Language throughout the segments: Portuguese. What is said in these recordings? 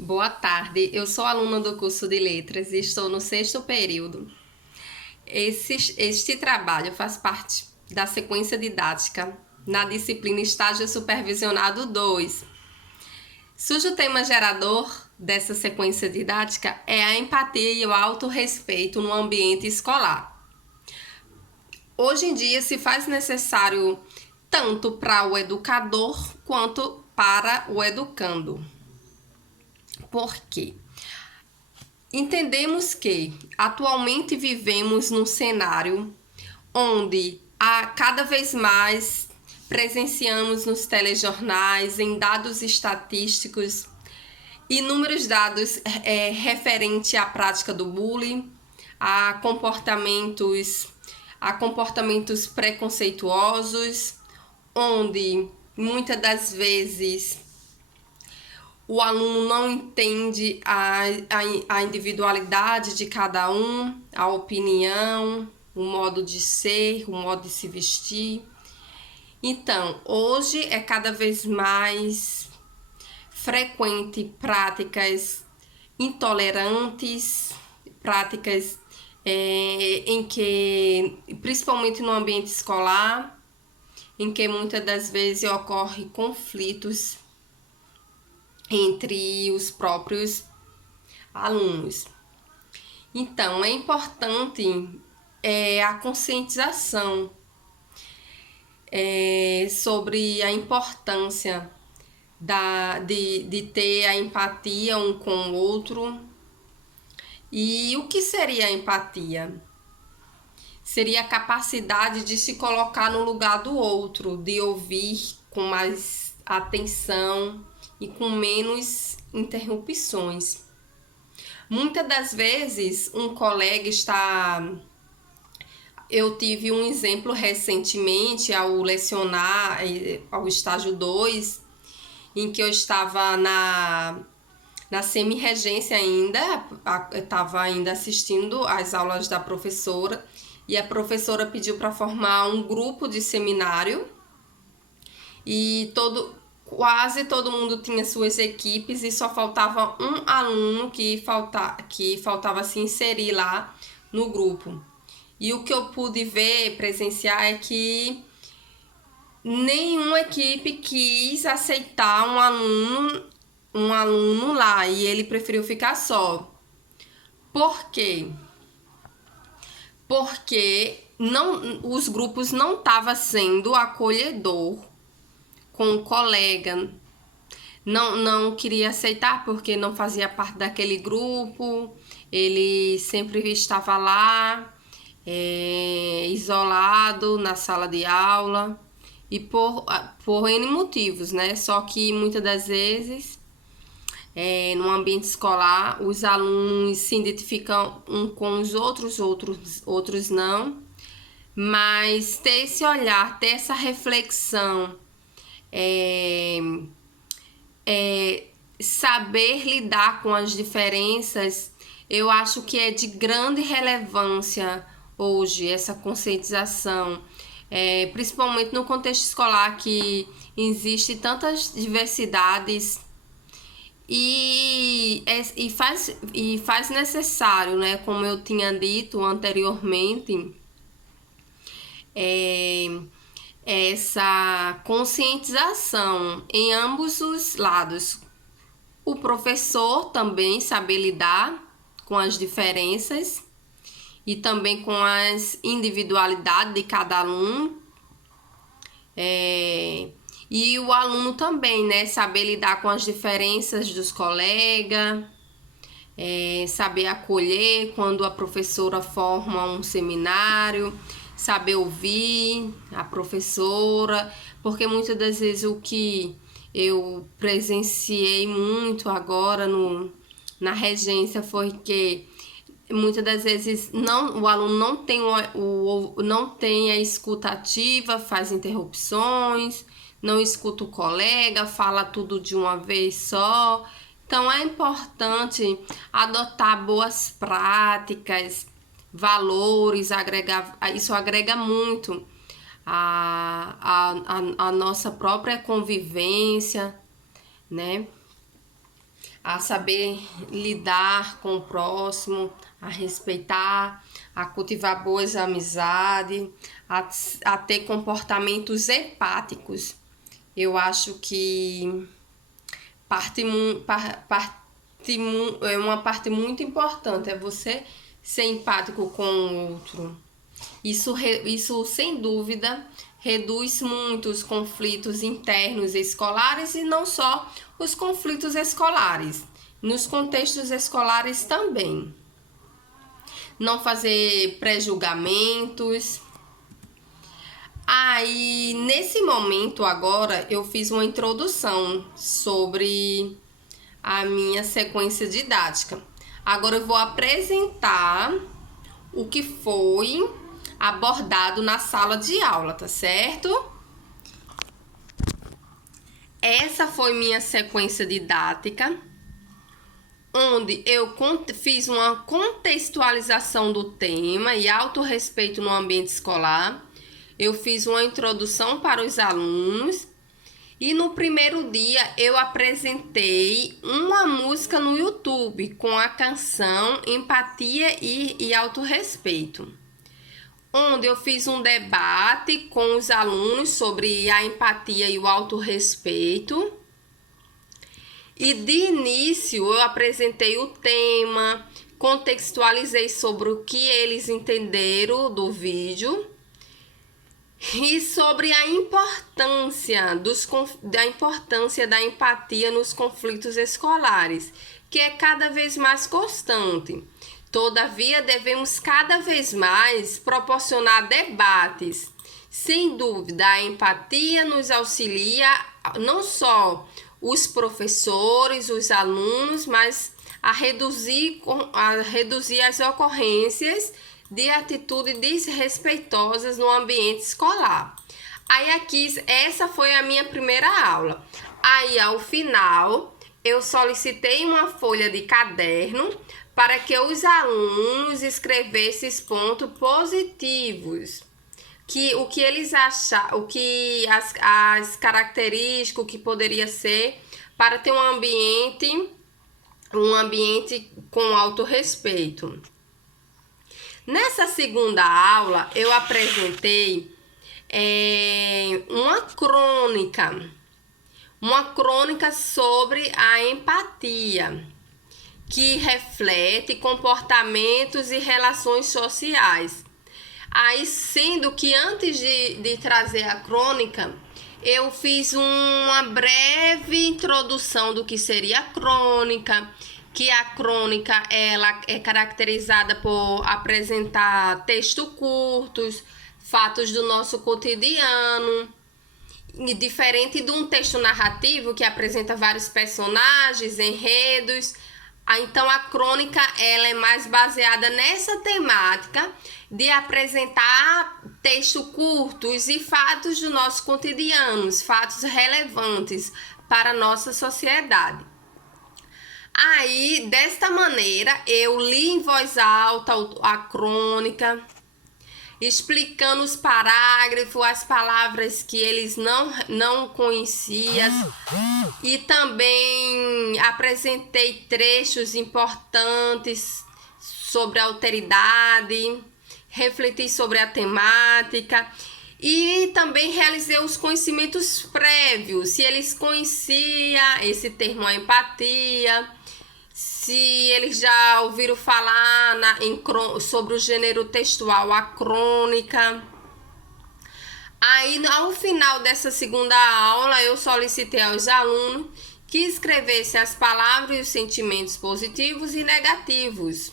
Boa tarde, eu sou aluna do curso de Letras e estou no sexto período. Este trabalho faz parte da sequência didática na disciplina Estágio Supervisionado 2. Cujo tema gerador dessa sequência didática é a empatia e o autorrespeito no ambiente escolar. Hoje em dia se faz necessário tanto para o educador quanto para o educando. Por quê? Entendemos que atualmente vivemos num cenário onde cada vez mais presenciamos nos telejornais, em dados estatísticos, inúmeros dados referente à prática do bullying, a comportamentos preconceituosos, onde muitas das vezes o aluno não entende a individualidade de cada um, a opinião, o modo de ser, o modo de se vestir. Então, hoje é cada vez mais frequente práticas intolerantes, práticas em que, principalmente no ambiente escolar, em que muitas das vezes ocorrem conflitos entre os próprios alunos. Então, é importante a conscientização sobre a importância de ter a empatia um com o outro. E o que seria a empatia? Seria a capacidade de se colocar no lugar do outro, de ouvir com mais atenção e com menos interrupções. Muitas das vezes um colega está... Eu tive um exemplo recentemente ao lecionar ao estágio 2, em que eu estava na semi-regência ainda, estava ainda assistindo às aulas da professora, e a professora pediu para formar um grupo de seminário, e quase todo mundo tinha suas equipes e só faltava um aluno que faltava se inserir lá no grupo. E o que eu pude ver, presenciar, é que nenhuma equipe quis aceitar um aluno lá, e ele preferiu ficar só. Por quê? Porque os grupos não estavam sendo acolhedor com o colega, não queria aceitar porque não fazia parte daquele grupo, ele sempre estava lá, isolado na sala de aula, e por N motivos, né? Só que muitas das vezes, no ambiente escolar, os alunos se identificam um com os outros não, mas ter esse olhar, ter essa reflexão, saber lidar com as diferenças, eu acho que é de grande relevância hoje, essa conscientização, principalmente no contexto escolar, que existe tantas diversidades e faz necessário, né, como eu tinha dito anteriormente, essa conscientização em ambos os lados. O professor também saber lidar com as diferenças e também com as individualidades de cada aluno. E o aluno também, né? Saber lidar com as diferenças dos colegas, saber acolher quando a professora forma um seminário, saber ouvir a professora, porque muitas das vezes o que eu presenciei muito agora na regência foi que muitas das vezes o aluno não tem a escuta ativa, faz interrupções, não escuta o colega, fala tudo de uma vez só. Então é importante adotar boas práticas, valores, isso agrega muito a nossa própria convivência, né? a saber lidar com o próximo, a respeitar, a cultivar boas amizades, a ter comportamentos empáticos. Eu acho que é uma parte muito importante, é você ser empático com o outro. Isso sem dúvida reduz muito os conflitos internos escolares e não só os conflitos escolares, nos contextos escolares também. Não fazer pré-julgamentos. Aí, nesse momento agora, eu fiz uma introdução sobre a minha sequência didática. Agora eu vou apresentar o que foi abordado na sala de aula, tá certo? Essa foi minha sequência didática, onde eu fiz uma contextualização do tema e autorrespeito no ambiente escolar. Eu fiz uma introdução para os alunos e no primeiro dia eu apresentei uma música no YouTube com a canção Empatia e Autorrespeito, onde eu fiz um debate com os alunos sobre a empatia e o autorrespeito. E de início eu apresentei o tema, contextualizei sobre o que eles entenderam do vídeo e sobre a importância da empatia nos conflitos escolares, que é cada vez mais constante. Todavia, devemos cada vez mais proporcionar debates. Sem dúvida, a empatia nos auxilia não só os professores, os alunos, mas a reduzir as ocorrências de atitudes desrespeitosas no ambiente escolar. Aí aqui, essa foi a minha primeira aula. Aí, ao final, eu solicitei uma folha de caderno para que os alunos escrevessem pontos positivos, o que eles acharam, as características, o que poderia ser para ter um ambiente com autorrespeito. Nessa segunda aula, eu apresentei uma crônica sobre a empatia, que reflete comportamentos e relações sociais. Aí, sendo que antes de trazer a crônica, eu fiz uma breve introdução do que seria a crônica, que a crônica ela é caracterizada por apresentar textos curtos, fatos do nosso cotidiano, diferente de um texto narrativo que apresenta vários personagens, enredos. Então a crônica ela é mais baseada nessa temática de apresentar textos curtos e fatos do nosso cotidiano, fatos relevantes para a nossa sociedade. Aí, desta maneira, eu li em voz alta a crônica, explicando os parágrafos, as palavras que eles não conheciam, e também apresentei trechos importantes sobre a alteridade, refleti sobre a temática e também realizei os conhecimentos prévios, se eles conheciam esse termo a empatia, se eles já ouviram falar sobre o gênero textual, a crônica. Aí, ao final dessa segunda aula, eu solicitei aos alunos que escrevessem as palavras e os sentimentos positivos e negativos,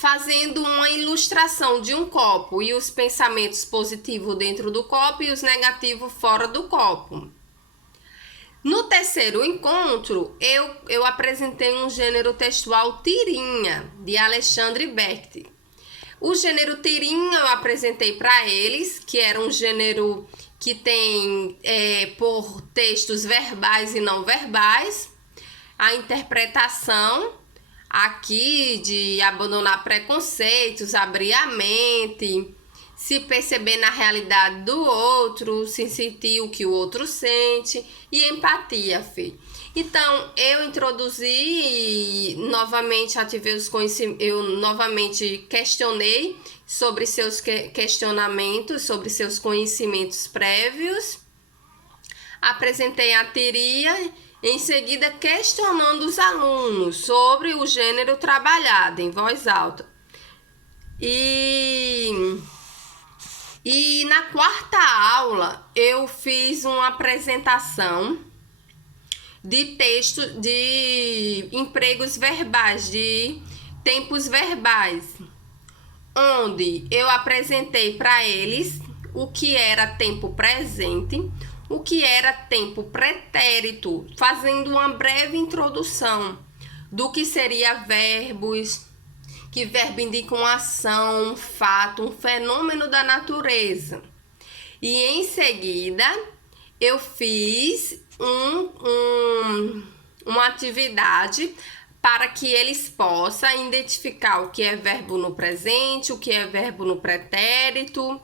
fazendo uma ilustração de um copo e os pensamentos positivos dentro do copo e os negativos fora do copo. No terceiro encontro, eu apresentei um gênero textual tirinha, de Alexandre Becht. O gênero tirinha eu apresentei para eles, que era um gênero que tem por textos verbais e não verbais, a interpretação aqui de abandonar preconceitos, abrir a mente, se perceber na realidade do outro, se sentir o que o outro sente e empatia, filho. Então, eu introduzi, novamente ativei os conhecimentos, eu novamente questionei sobre seus questionamentos, sobre seus conhecimentos prévios, apresentei a teoria, em seguida questionando os alunos sobre o gênero trabalhado em voz alta. E na quarta aula eu fiz uma apresentação de texto de empregos verbais, de tempos verbais, onde eu apresentei para eles o que era tempo presente, o que era tempo pretérito, fazendo uma breve introdução do que seria verbos, que verbo indica uma ação, um fato, um fenômeno da natureza. E em seguida eu fiz uma atividade para que eles possam identificar o que é verbo no presente, o que é verbo no pretérito.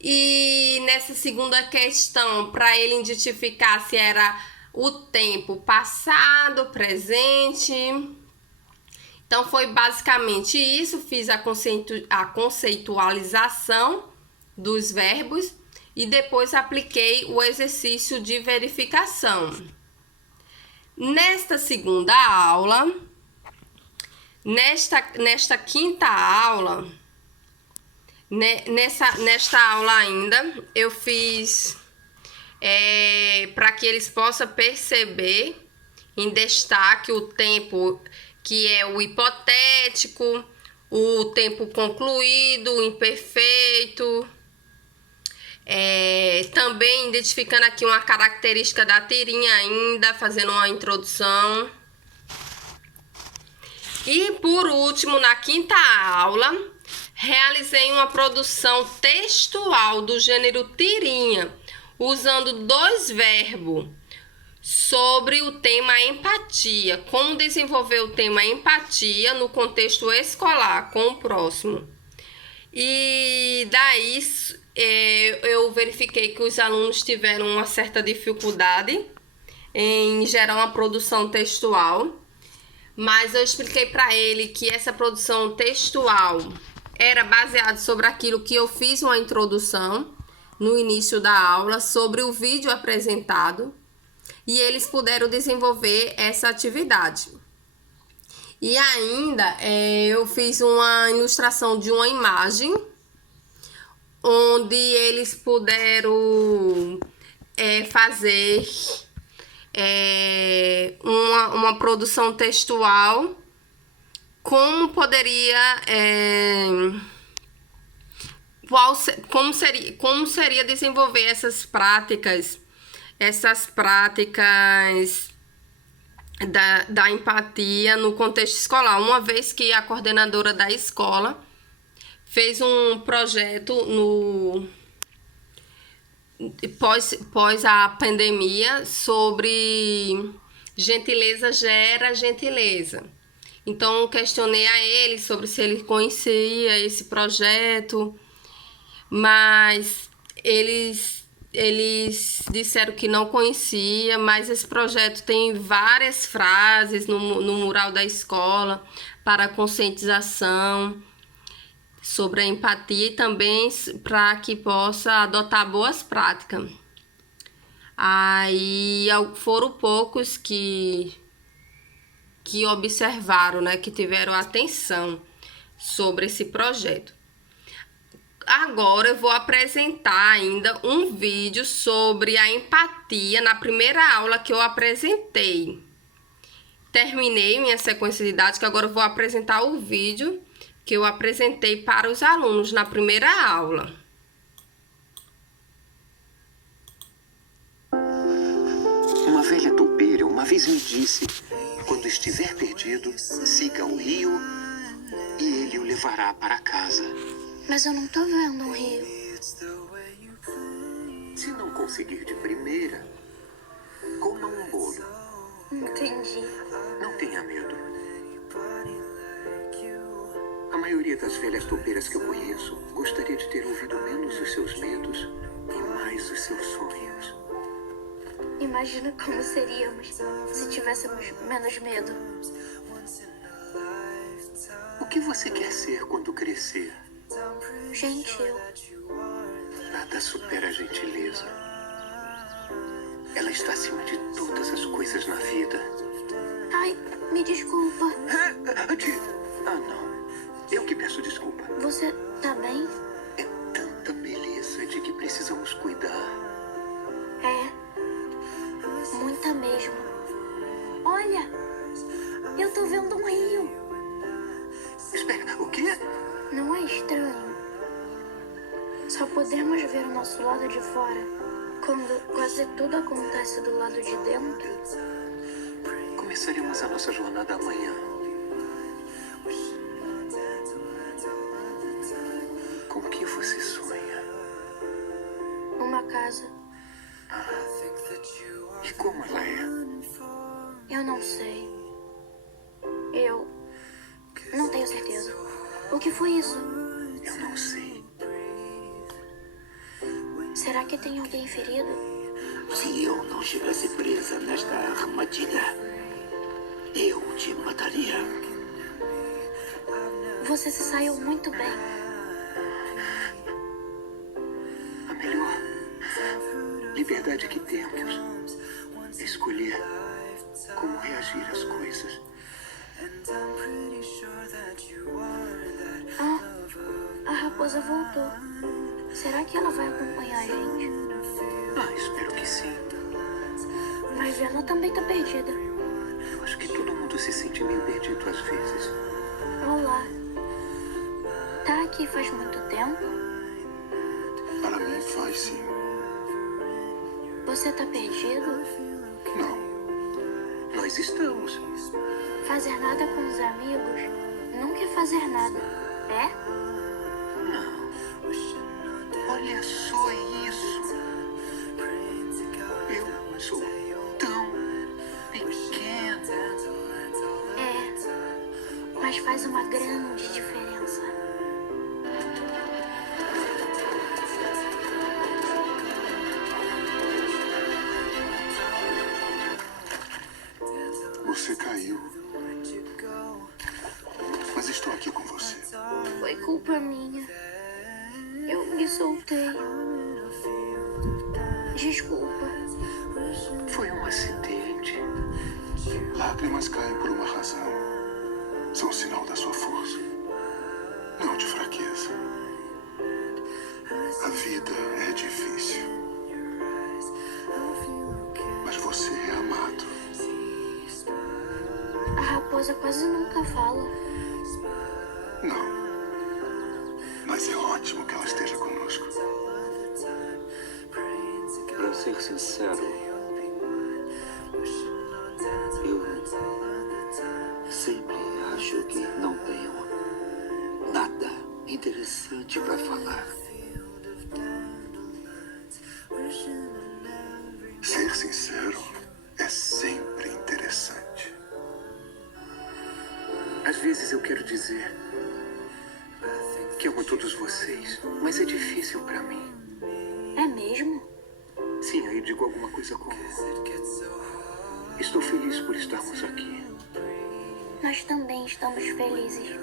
E nessa segunda questão, para ele identificar se era o tempo passado, presente. Então foi basicamente isso, fiz a conceitualização dos verbos e depois apliquei o exercício de verificação. Nesta segunda aula, nesta quinta aula, nesta aula ainda, eu fiz para que eles possam perceber em destaque o tempo que é o hipotético, o tempo concluído, o imperfeito. Também identificando aqui uma característica da tirinha ainda, fazendo uma introdução. E por último, na quinta aula, realizei uma produção textual do gênero tirinha, usando 2 verbos, sobre o tema empatia, como desenvolver o tema empatia no contexto escolar com o próximo. E daí eu verifiquei que os alunos tiveram uma certa dificuldade em gerar uma produção textual, mas eu expliquei para ele que essa produção textual era baseada sobre aquilo que eu fiz uma introdução no início da aula sobre o vídeo apresentado, e eles puderam desenvolver essa atividade. E ainda eu fiz uma ilustração de uma imagem, onde eles puderam fazer uma produção textual, como seria desenvolver essas práticas da empatia no contexto escolar, uma vez que a coordenadora da escola fez um projeto pós a pandemia sobre gentileza gera gentileza. Então, questionei a ele sobre se ele conhecia esse projeto, mas eles disseram que não conhecia, mas esse projeto tem várias frases no mural da escola para conscientização sobre a empatia e também para que possa adotar boas práticas. Aí foram poucos que observaram, né, que tiveram atenção sobre esse projeto. Agora eu vou apresentar ainda um vídeo sobre a empatia na primeira aula que eu apresentei. Terminei minha sequência didática, agora eu vou apresentar o vídeo que eu apresentei para os alunos na primeira aula. Uma velha toupeira uma vez me disse: quando estiver perdido, siga o rio e ele o levará para casa. Mas eu não tô vendo um rio. Se não conseguir de primeira, coma um bolo. Entendi. Não tenha medo. A maioria das velhas toupeiras que eu conheço gostaria de ter ouvido menos os seus medos e mais os seus sonhos. E Imagina como seríamos se tivéssemos menos medo. O que você quer ser quando crescer? Gentil. Nada supera a gentileza. Ela está acima de todas as coisas na vida. Ai, me desculpa. Não. Eu que peço desculpa. Você tá bem? É tanta beleza de que precisamos cuidar. É. Muita mesmo. Olha, eu tô vendo um rio. Espera, o quê? Não é estranho? Só podemos ver o nosso lado de fora quando quase tudo acontece do lado de dentro. Começaremos a nossa jornada amanhã. Com o que você sonha? Uma casa. E como ela é? Eu não sei. Eu não tenho certeza. O que foi isso? Eu não sei. Será que tem alguém ferido? Se eu não estivesse presa nesta armadilha, eu te mataria. Você se saiu muito bem. A melhor liberdade que temos é escolher como reagir às coisas. A raposa voltou. Será que ela vai acompanhar a gente? Espero que sim. Mas ela também tá perdida. Eu acho que todo mundo se sente meio perdido às vezes. Olá. Tá aqui faz muito tempo? Para mim faz sim. Você tá perdido? Não. Nós estamos. Fazer nada com os amigos nunca é fazer nada, é? Não. Olha só isso. Eu sou tão pequeno. É, mas faz uma grande diferença. Você caiu. Mas estou aqui com você. Foi culpa minha. Eu me soltei. Desculpa. Foi um acidente. Lágrimas caem por uma razão. São sinal da sua força. Não de fraqueza. A vida é difícil. Mas você é amado. A raposa quase nunca fala. Não. Mas é ótimo que ela esteja conosco. Para ser sincero, eu sempre acho que não tenho nada interessante para falar. Ser sincero é sempre interessante. Às vezes eu quero dizer que amo todos vocês, mas é difícil pra mim. É mesmo? Sim, aí digo alguma coisa como: estou feliz por estarmos aqui. Nós também estamos felizes.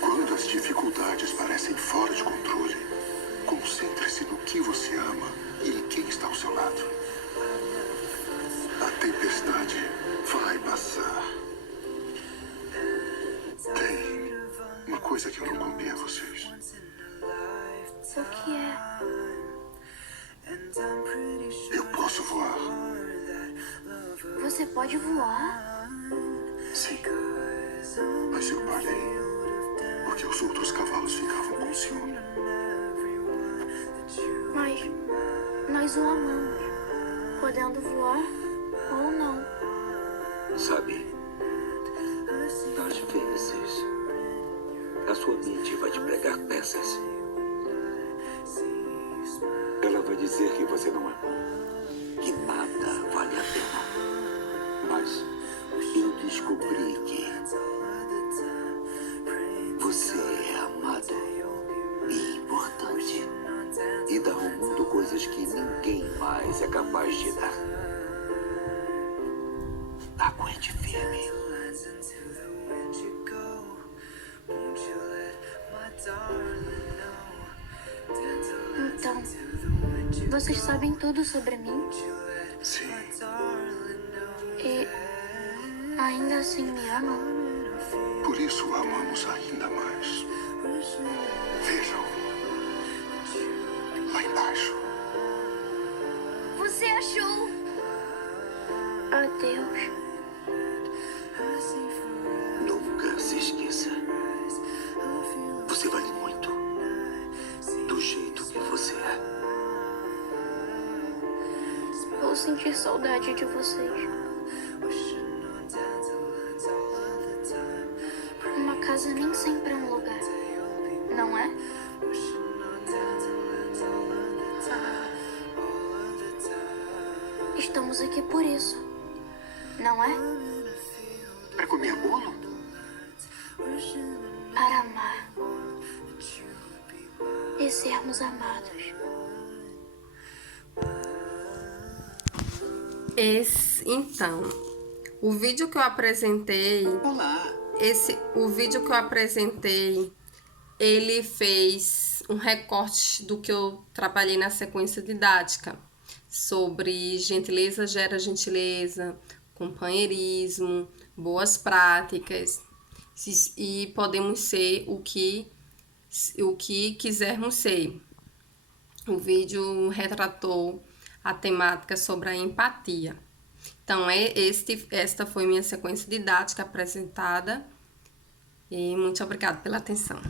Quando as dificuldades parecem fora de controle, concentre-se no que você ama e em quem está ao seu lado. A tempestade vai passar. Tem uma coisa que eu não contei a vocês. O que é? Eu posso voar. Você pode voar? Sim. Mas eu parei porque os outros cavalos ficavam com ciúme. Mas nós o amamos. Podendo voar ou não. Sabe, às vezes, a sua mente vai te pregar peças. Ela vai dizer que você não é bom, que nada vale a pena. Mas eu descobri que você é amado e importante. E dá ao mundo coisas que ninguém mais mais é capaz de dar. Aguente firme. Então, vocês sabem tudo sobre mim? Sim, E ainda assim me amam? por isso o amamos ainda mais. Vejam. Lá embaixo. Você achou? Adeus. Nunca se esqueça. Você vale muito. Do jeito que você é. Vou sentir saudade de vocês. Uma casa nem sempre é um lugar, não é? Estamos aqui por isso, não é? Para comer bolo? Para amar e sermos amados. Então, o vídeo que eu apresentei, o vídeo que eu apresentei, ele fez um recorte do que eu trabalhei na sequência didática, sobre gentileza gera gentileza, companheirismo, boas práticas, e podemos ser o que quisermos ser. O vídeo retratou a temática sobre a empatia. Então, esta foi minha sequência didática apresentada. E muito obrigada pela atenção.